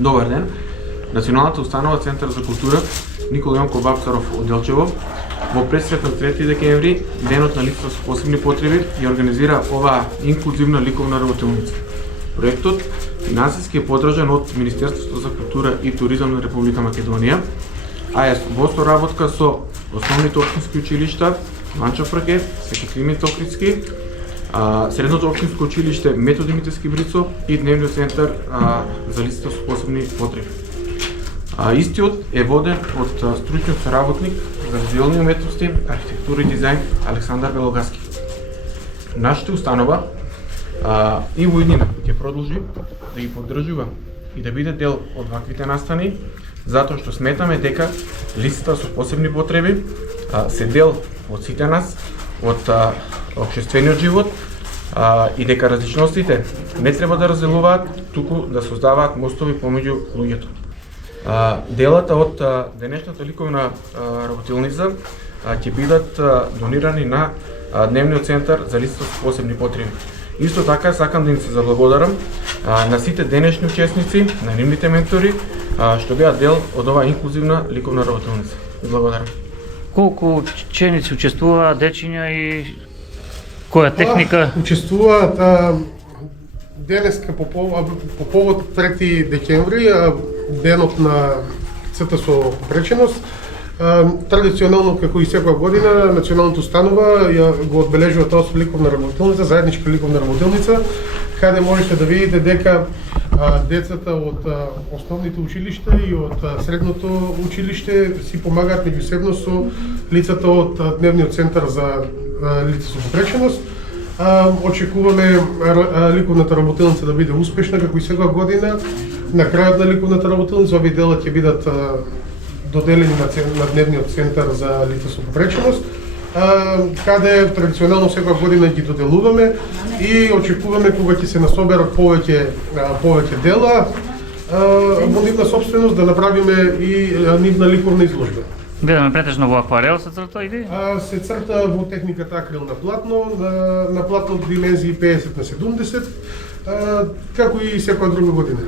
Добар ден. Националната установа Центар за култура Никола Јонков Вапцаров од Делчево во пресрет на 3 декември, денот на лица со посебни потреби, ја организира оваа инклузивна ликовна работилница. Проектот финансиски е поддржан од Министерството за култура и туризам на Република Македонија, а е во соработка со основните општински училишта Манча Фраке, Свети Климент Охридски, Средното општинско училиште Методи Митевски Брицо и Дневниот центар за лицата со посебни потреби. Истиот е воден од стручниот соработник за визуелни уметности, архитектура и дизајн Александар Белогаски. Нашата установа и во иднина ќе продолжи да ги поддржува и да биде дел од ваквите настани, затоа што сметаме дека лицата со посебни потреби се дел од сите нас, од општествениот живот, и дека различностите не треба да разделуваат, туку да создаваат мостови помеѓу луѓето. Делата од денешната ликовна работилница ќе бидат донирани на Дневниот центар за лицата со посебни потреби. Исто така сакам да им се заблагодарам на сите денешни учесници, на нивните ментори, што беа дел од оваа инклузивна ликовна работилница. Благодарам. Колку ученици учествуваат, дечиња и која техника? Учествуваат денеска по повод 3 декември, денот на лицата со попреченост. Традиционално, како и секоја година, националната установа ја го одбележува тоа со ликовна работилница, заедничка ликовна работилница, каде можете да видите дека децата од основните училишта и од средното училиште си помагаат меѓусебно со лицата од Дневниот центар за лица со попреченост. Очекуваме ликовната работилница да биде успешна, како и секоја година. На крајот на ликовната работилница овие дела ќе бидат доделени на Дневниот центар за лица со попреченост, каде традиционално секоја година ги доделуваме и очекуваме кога ќе се насоберат повеќе дела во нивна собственост да направиме и нивна ликовна изложба. Гледаме претежно во акварел се црта или? Се црта во техниката акрил на платно, на платно димензии 50 на 70, како и секоја друга година.